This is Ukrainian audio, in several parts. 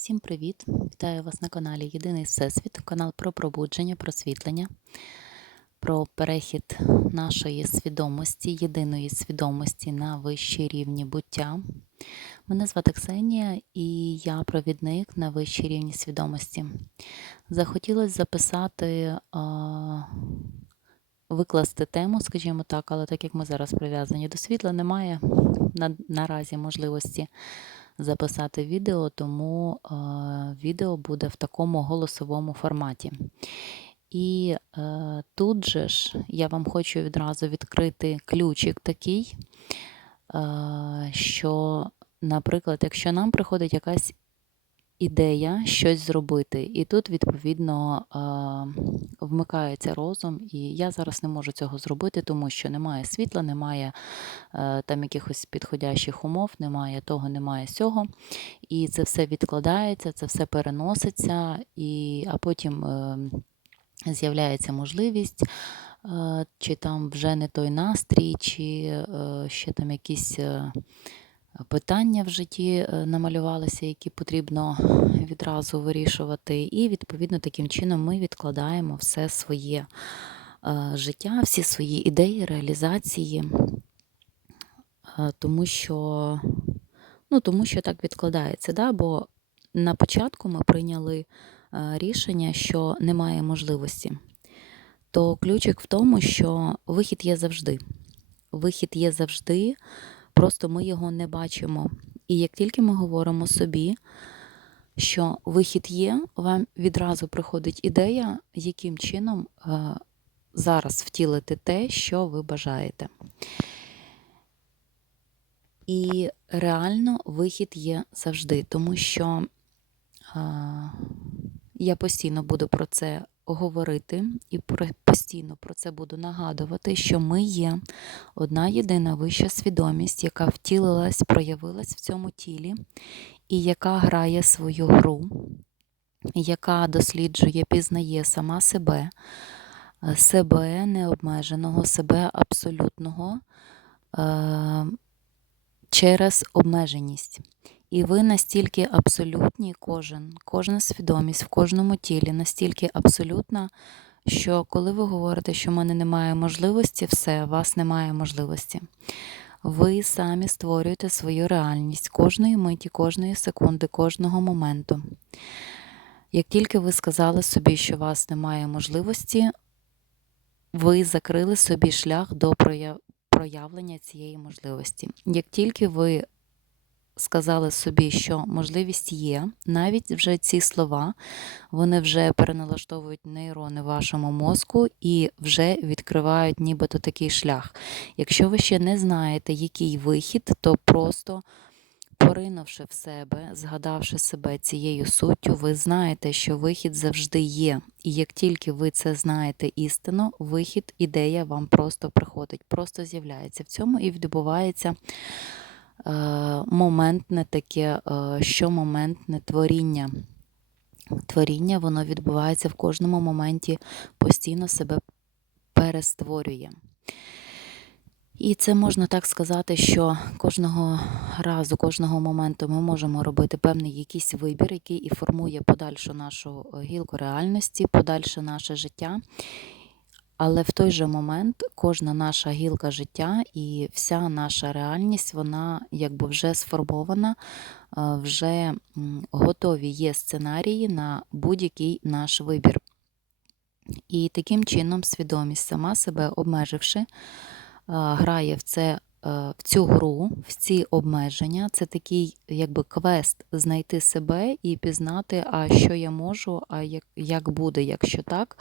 Всім привіт! Вітаю вас на каналі Єдиний Всесвіт, канал про пробудження, просвітлення, про перехід нашої свідомості, єдиної свідомості на вищі рівні буття. Мене звати Ксенія і я провідник на вищій рівні свідомості. Захотілося записати, а, викласти тему, скажімо так, але так як ми зараз прив'язані до світла, немає на, наразі можливості записати відео, тому е, відео буде в такому голосовому форматі. І е, тут же ж я вам хочу відразу відкрити ключик такий, е, що, наприклад, якщо нам приходить якась ідея щось зробити, і тут, відповідно, вмикається розум, і я зараз не можу цього зробити, тому що немає світла, немає е, там якихось підходящих умов, немає того, немає сього. І це все відкладається, це все переноситься, і, а потім е, з'являється можливість. е, Чи там вже не той настрій, чи ще там якісь питання в житті е, намалювалися, які потрібно відразу вирішувати. І відповідно таким чином ми відкладаємо все своє е, життя, всі свої ідеї, реалізації, е, тому що, ну, тому що так відкладається. Да? Бо на початку ми прийняли рішення, що немає можливості. То ключик в тому, що вихід є завжди. Вихід є завжди, просто ми його не бачимо. І як тільки ми говоримо собі, що вихід є, вам відразу приходить ідея, яким чином е, зараз втілити те, що ви бажаєте. І реально вихід є завжди, тому що е, я постійно буду про це говорити і постійно про це буду нагадувати, що ми є одна єдина вища свідомість, яка втілилась, проявилась в цьому тілі, і яка грає свою гру, яка досліджує, пізнає сама себе, е, себе необмеженого, себе абсолютного е, через обмеженість. І ви настільки абсолютні, кожен, кожна свідомість в кожному тілі, настільки абсолютна, що коли ви говорите, що в мене немає можливості, все, у вас немає можливості. Ви самі створюєте свою реальність кожної миті, кожної секунди, кожного моменту. Як тільки ви сказали собі, що у вас немає можливості, ви закрили собі шлях до прояв- проявлення цієї можливості. Як тільки ви сказали собі, що можливість є, навіть вже ці слова, вони вже переналаштовують нейрони вашому мозку і вже відкривають нібито такий шлях. Якщо ви ще не знаєте, який вихід, то просто поринувши в себе, згадавши себе цією суттю, ви знаєте, що вихід завжди є. І як тільки ви це знаєте істинно, вихід, ідея вам просто приходить, просто з'являється. В цьому і відбувається моментне таке, е, що моментне творіння. Творіння, воно відбувається в кожному моменті, постійно себе перестворює. І це можна так сказати, що кожного разу, кожного моменту ми можемо робити певний якийсь вибір, який і формує подальшу нашу е, гілку реальності, подальше наше життя. Але в той же момент кожна наша гілка життя і вся наша реальність, вона якби вже сформована, е, вже готові є сценарії на будь-який наш вибір. І таким чином свідомість сама себе обмеживши, е, грає в це. е, В цю гру, в ці обмеження, це такий якби квест знайти себе і пізнати, а що я можу, а як, як буде, якщо так,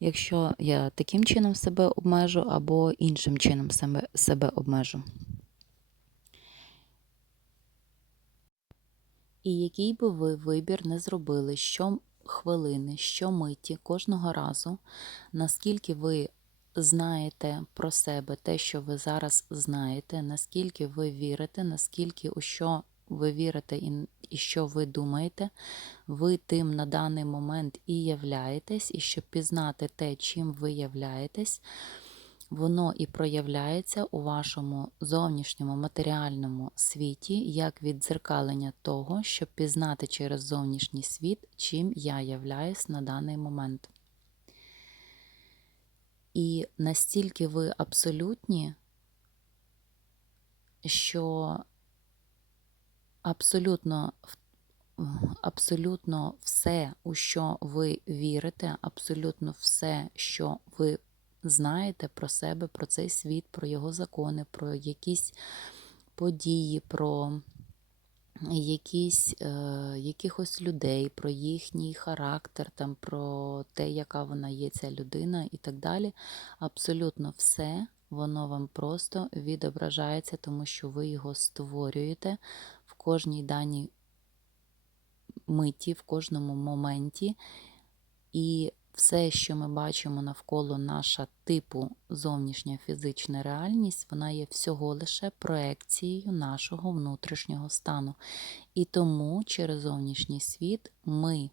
якщо я таким чином себе обмежу, або іншим чином себе, обмежу. І який би ви вибір не зробили, що хвилини, що миті, кожного разу, наскільки ви знаєте про себе те, що ви зараз знаєте, наскільки ви вірите, наскільки у що ви вірите і, що ви думаєте, ви тим на даний момент і являєтесь, і щоб пізнати те, чим ви являєтесь, воно і проявляється у вашому зовнішньому матеріальному світі як віддзеркалення того, щоб пізнати через зовнішній світ, чим я являюсь на даний момент. І настільки ви абсолютні, що абсолютно, абсолютно все, у що ви вірите, абсолютно все, що ви знаєте про себе, про цей світ, про його закони, про якісь події, про якісь, е, якихось людей, про їхній характер, там, про те, яка вона є ця людина і так далі. Абсолютно все воно вам просто відображається, тому що ви його створюєте кожній даній миті, в кожному моменті. І все, що ми бачимо навколо наша типу зовнішня фізична реальність, вона є всього лише проекцією нашого внутрішнього стану. І тому через зовнішній світ ми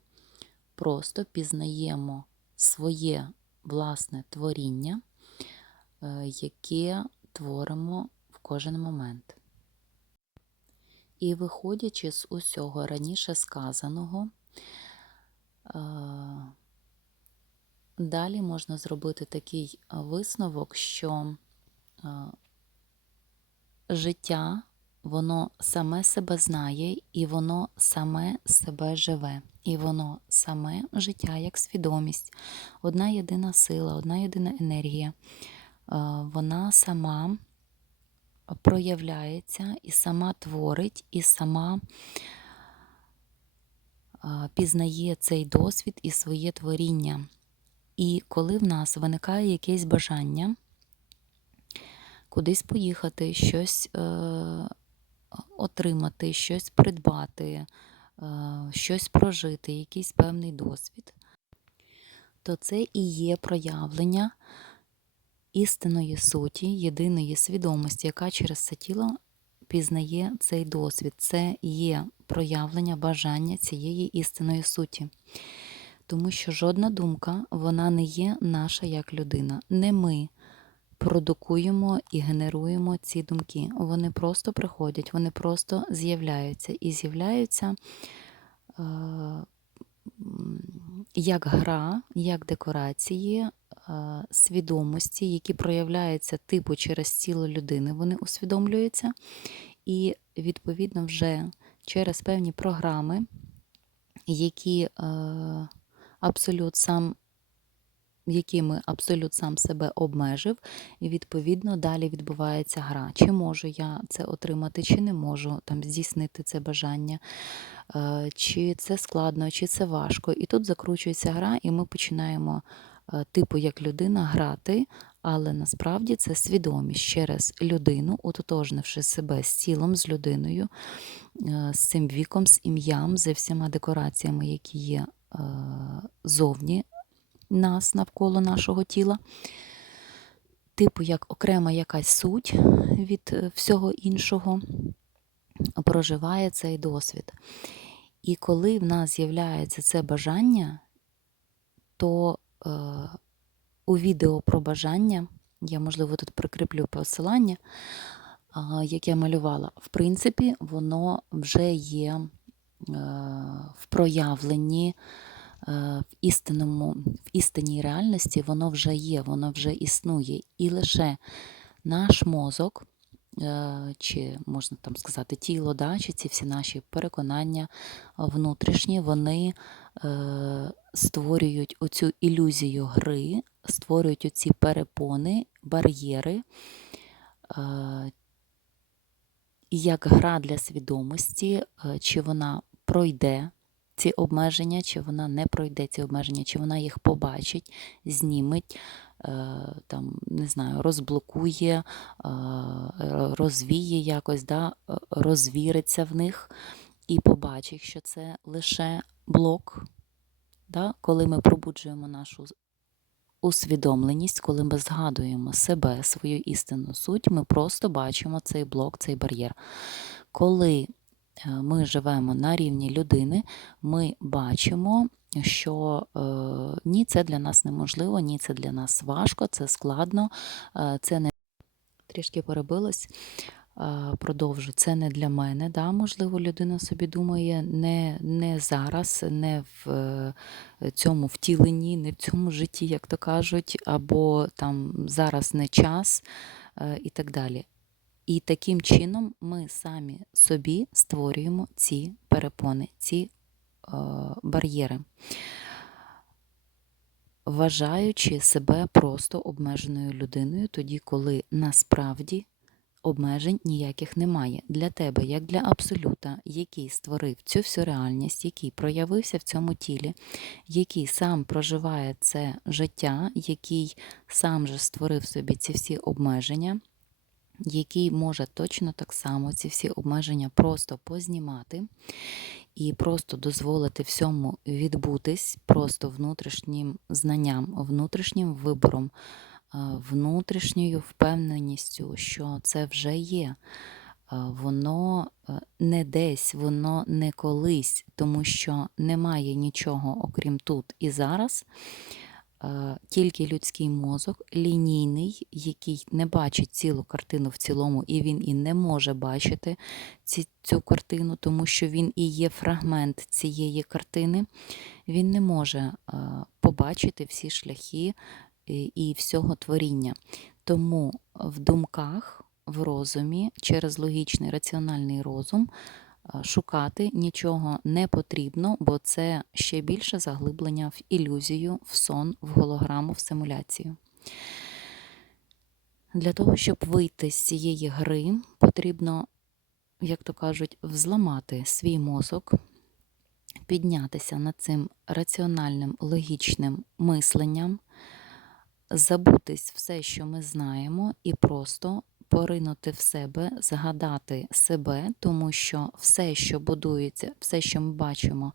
просто пізнаємо своє власне творіння, е, яке творимо в кожен момент. І виходячи з усього раніше сказаного, е, далі можна зробити такий висновок, що е, життя, воно саме себе знає, і воно саме себе живе. І воно саме життя як свідомість, одна єдина сила, одна єдина енергія. Е, Вона сама проявляється і сама творить, і сама пізнає цей досвід і своє творіння. І коли в нас виникає якесь бажання кудись поїхати, щось е, отримати, щось придбати, е, щось прожити, якийсь певний досвід, то це і є проявлення істинної суті, єдиної свідомості, яка через це тіло пізнає цей досвід. Це є проявлення бажання цієї істинної суті. Тому що жодна думка, вона не є наша як людина. Не ми продукуємо і генеруємо ці думки. Вони просто приходять, вони просто з'являються. І з'являються е, як гра, як декорації свідомості, які проявляються типу через тіло людини, вони усвідомлюються. І, відповідно, вже через певні програми, які е, абсолют сам, якими абсолют сам себе обмежив, і відповідно далі відбувається гра. Чи можу я це отримати, чи не можу там здійснити це бажання, е, чи це складно, чи це важко. І тут закручується гра, і ми починаємо, е, типу, як людина, грати. Але насправді це свідомість через людину, ототожнивши себе з тілом, з людиною, е, з цим віком, з ім'ям, зі всіма декораціями, які є е, зовні нас навколо нашого тіла. Типу, як окрема якась суть від е, всього іншого, проживає цей досвід. І коли в нас з'являється це бажання, то е, у відео про бажання, я, можливо, тут прикріплю посилання, а, як я малювала, в принципі, воно вже є е, в проявленні, е, в істинному, в істинній реальності, воно вже є, воно вже існує. І лише наш мозок, е, чи можна там сказати тіло, да, чи ці всі наші переконання внутрішні, вони е, створюють оцю ілюзію гри, створюють оці перепони, бар'єри. е, як гра для свідомості, е, чи вона пройде ці обмеження, чи вона не пройде ці обмеження, чи вона їх побачить, зніметь, е, там, не знаю, розблокує, е, розвіє якось, да, е, розвіриться в них і побачить, що це лише блок. Да? Коли ми пробуджуємо нашу усвідомленість, коли ми згадуємо себе, свою істинну суть, ми просто бачимо цей блок, цей бар'єр. Коли е, ми живемо на рівні людини, ми бачимо що е, ні, це для нас неможливо, ні, це для нас важко, це складно, е, це не трішки перебилось. Е, Продовжу, це не для мене. Да? Можливо, людина собі думає не, не зараз, не в цьому втіленні, не в цьому житті, як то кажуть, або там зараз не час і так далі. І таким чином ми самі собі створюємо ці перепони, ці бар'єри, вважаючи себе просто обмеженою людиною, тоді, коли насправді обмежень ніяких немає. Для тебе, як для абсолюта, який створив цю всю реальність, який проявився в цьому тілі, який сам проживає це життя, який сам же створив собі ці всі обмеження який може точно так само ці всі обмеження просто познімати і просто дозволити всьому відбутись просто внутрішнім знанням, внутрішнім вибором, е, внутрішньою впевненістю, що це вже є. Е, Воно е, не десь, воно не колись, тому що немає нічого, окрім тут і зараз тільки людський мозок, лінійний, який не бачить цілу картину в цілому, і він і не може бачити ці, цю картину, тому що він і є фрагмент цієї картини. Він не може е, побачити всі шляхи і, і всього творіння. Тому в думках, в розумі, через логічний раціональний розум е, шукати нічого не потрібно, бо це ще більше заглиблення в ілюзію, в сон, в голограму, в симуляцію. Для того, щоб вийти з цієї гри, потрібно, як то кажуть, взламати свій мозок, піднятися над цим раціональним логічним мисленням, забутись все, що ми знаємо, і просто поринути в себе, згадати себе, тому що все, що будується, все, що ми бачимо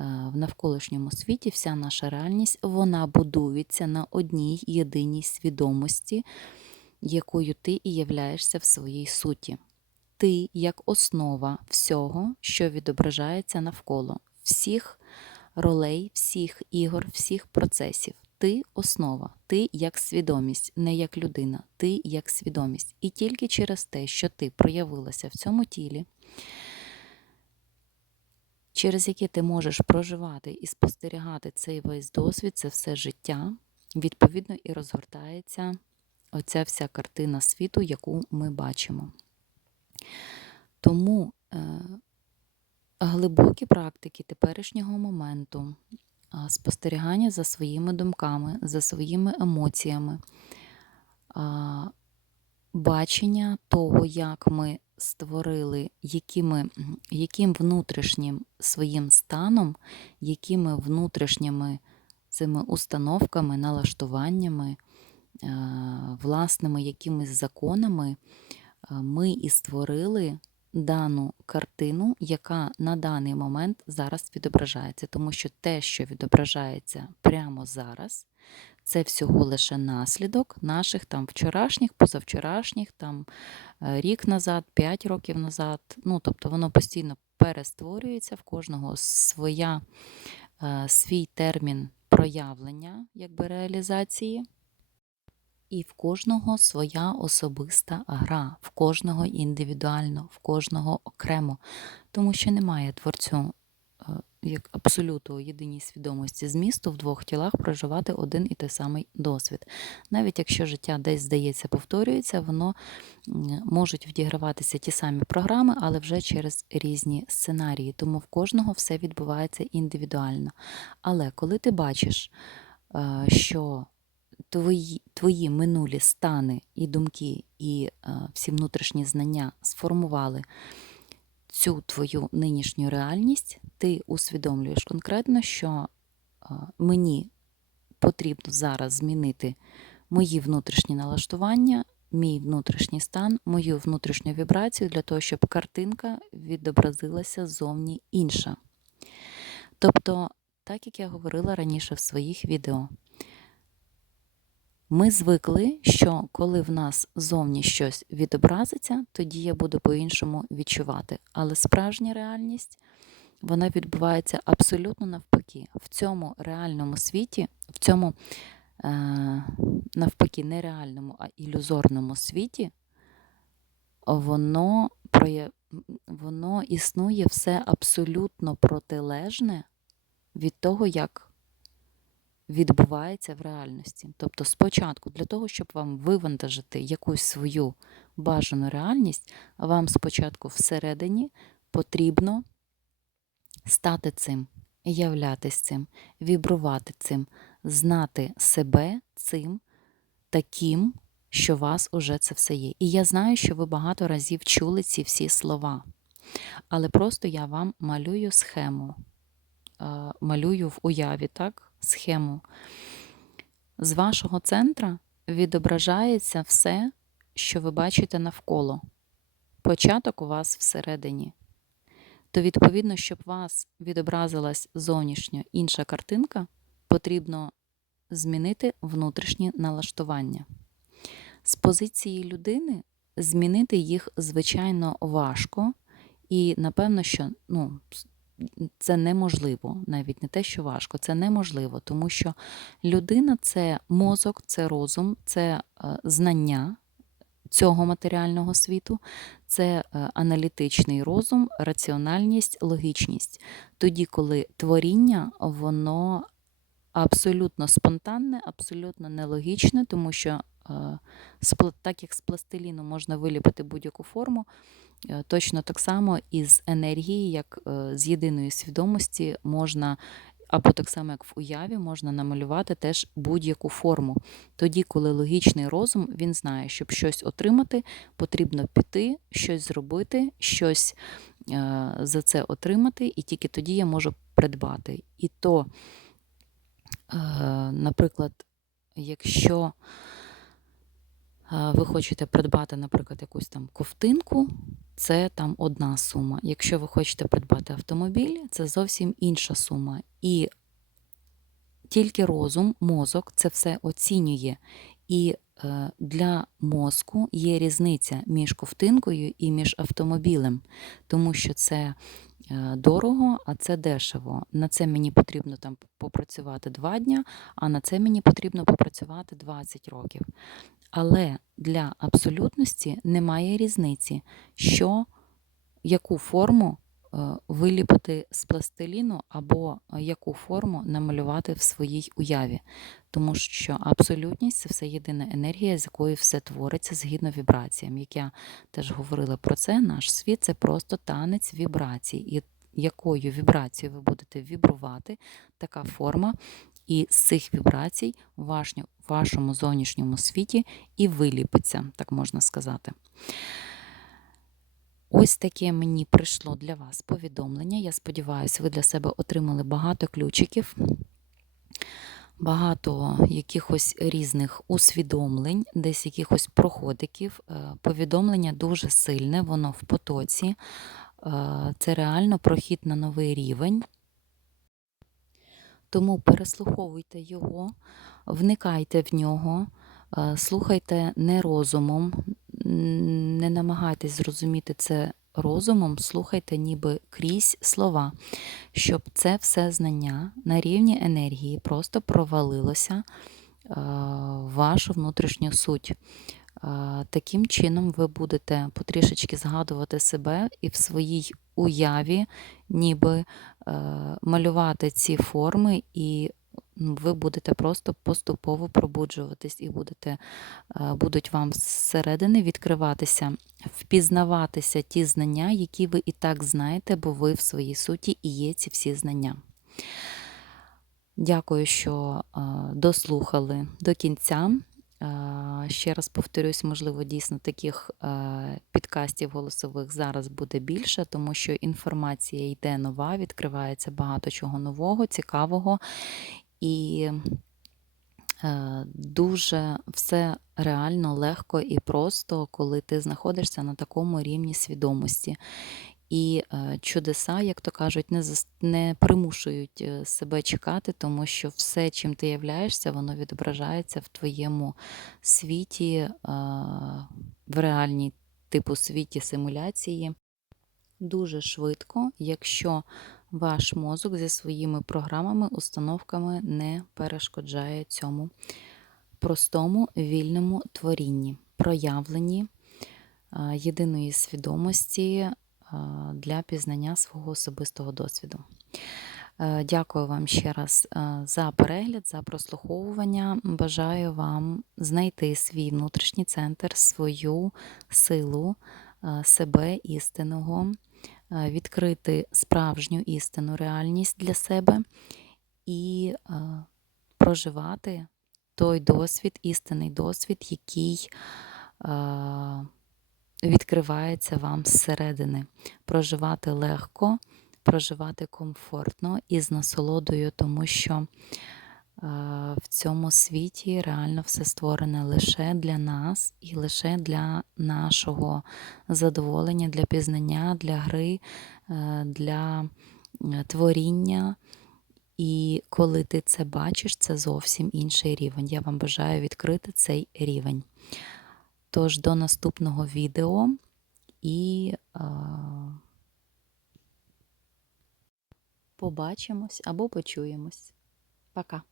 е, в навколишньому світі, вся наша реальність, вона будується на одній єдиній свідомості, якою ти і являєшся в своїй суті. Ти як основа всього, що відображається навколо, всіх ролей, всіх ігор, всіх процесів. Ти основа, ти як свідомість, не як людина, ти як свідомість. І тільки через те, що ти проявилася в цьому тілі, через яке ти можеш проживати і спостерігати цей весь досвід, це все життя, відповідно і розгортається оця вся картина світу, яку ми бачимо. Тому е, глибокі практики теперішнього моменту, спостерігання за своїми думками, за своїми емоціями, бачення того, як ми створили, якими, яким внутрішнім своїм станом, якими внутрішніми цими установками, налаштуваннями, власними якимись законами ми і створили дану картину, яка на даний момент зараз відображається. Тому що те, що відображається прямо зараз, це всього лише наслідок наших там вчорашніх, позавчорашніх, там е, рік назад, 5 років назад. Ну, тобто воно постійно перестворюється в кожного своя, е, свій термін проявлення, якби реалізації. І в кожного своя особиста гра, в кожного індивідуально, в кожного окремо, тому що немає творцю е, як абсолюту єдиній свідомості змісту в двох тілах проживати один і той самий досвід. Навіть якщо життя десь здається, повторюється, воно можуть відіграватися ті самі програми, але вже через різні сценарії. Тому в кожного все відбувається індивідуально. Але коли ти бачиш, е, що твої, твої минулі стани і думки, і е, всі внутрішні знання сформували цю твою нинішню реальність, ти усвідомлюєш конкретно, що е, мені потрібно зараз змінити мої внутрішні налаштування, мій внутрішній стан, мою внутрішню вібрацію для того, щоб картинка відобразилася зовні інша. Тобто, так як я говорила раніше в своїх відео, ми звикли, що коли в нас зовні щось відобразиться, тоді я буду по-іншому відчувати. Але справжня реальність вона відбувається абсолютно навпаки. в цьому реальному світі, в цьому е, навпаки нереальному, а ілюзорному світі, воно, воно існує все абсолютно протилежне від того, як відбувається в реальності. Тобто, спочатку, для того, щоб вам вивантажити якусь свою бажану реальність, вам спочатку всередині потрібно стати цим, являтись цим, вібрувати цим, знати себе цим таким, що у вас уже це все є. І я знаю, що ви багато разів чули ці всі слова. Але просто я вам малюю схему, е, малюю в уяві, так? Схему. З вашого центра відображається все, що ви бачите навколо. Початок у вас всередині. То, відповідно, щоб у вас відобразилась зовнішньо інша картинка, потрібно змінити внутрішнє налаштування. З позиції людини змінити їх звичайно важко, і напевно, що ну, це неможливо, навіть не те, що важко, це неможливо, тому що людина це мозок, це розум, це е, знання цього матеріального світу, це е, аналітичний розум, раціональність, логічність. Тоді, коли творіння, воно абсолютно спонтанне, абсолютно нелогічне, тому що так як з пластиліну можна виліпити будь-яку форму, е, точно так само із енергії, як е, з єдиної свідомості можна. Або так само, як в уяві, можна намалювати теж будь-яку форму. Тоді, коли логічний розум, він знає, щоб щось отримати, потрібно піти, щось зробити, щось е, за це отримати, і тільки тоді я можу придбати. І то, наприклад, якщо ви хочете придбати, наприклад, якусь там ковтинку, це там одна сума. Якщо ви хочете придбати автомобіль, це зовсім інша сума. І тільки розум, мозок це все оцінює. І е, для мозку є різниця між ковтинкою і між автомобілем, тому що це е, дорого, а це дешево. На це мені потрібно там попрацювати два дня, а на це мені потрібно попрацювати 20 років. Але для абсолютності немає різниці, що яку форму е, виліпити з пластиліну або е, яку форму намалювати в своїй уяві. Тому що абсолютність це все єдина енергія, з якої все твориться згідно вібраціям. Як я теж говорила про це, наш світ це просто танець вібрацій. І якою вібрацією ви будете вібрувати, така форма, і з цих вібрацій в вашому зовнішньому світі і виліпиться, так можна сказати. Ось таке мені прийшло для вас повідомлення. Я сподіваюся, ви для себе отримали багато ключиків, багато якихось різних усвідомлень, десь якихось проходиків. Е, Повідомлення дуже сильне, воно в потоці. Е, Це реально прохід на новий рівень. Тому переслуховуйте його, вникайте в нього, е, слухайте не розумом, не намагайтесь зрозуміти це розумом, слухайте ніби крізь слова, щоб це все знання на рівні енергії просто провалилося е, в вашу внутрішню суть. Е, Таким чином ви будете потрішечки згадувати себе і в своїй уяві, ніби малювати ці форми, і ну, ви будете просто поступово пробуджуватись, і будете, е, будуть вам зсередини відкриватися, впізнаватися ті знання, які ви і так знаєте, бо ви в своїй суті і є ці всі знання. Дякую, що е, дослухали до кінця. Ще раз повторюсь, можливо, дійсно таких е, підкастів голосових зараз буде більше, тому що інформація йде нова, відкривається багато чого нового, цікавого. І е, дуже все реально легко і просто, коли ти знаходишся на такому рівні свідомості. І е, чудеса, як то кажуть, не, не примушують е, себе чекати, тому що все, чим ти являєшся, воно відображається в твоєму світі, е, в реальній типу світі симуляції. Дуже швидко, якщо ваш мозок зі своїми програмами, установками не перешкоджає цьому простому вільному творінні, проявленні єдиної свідомості для пізнання свого особистого досвіду. Е, Дякую вам ще раз е, за перегляд, за прослуховування. Бажаю вам знайти свій внутрішній центр, свою силу, е, себе істинного, відкрити справжню істинну реальність для себе і проживати той досвід, істинний досвід, який відкривається вам зсередини. Проживати легко, проживати комфортно і з насолодою, тому що е, в цьому світі реально все створене лише для нас і лише для нашого задоволення, для пізнання, для гри, е, для е, творіння. І коли ти це бачиш, це зовсім інший рівень. Я вам бажаю відкрити цей рівень. Тож до наступного відео і е, побачимось або почуємось. Пока!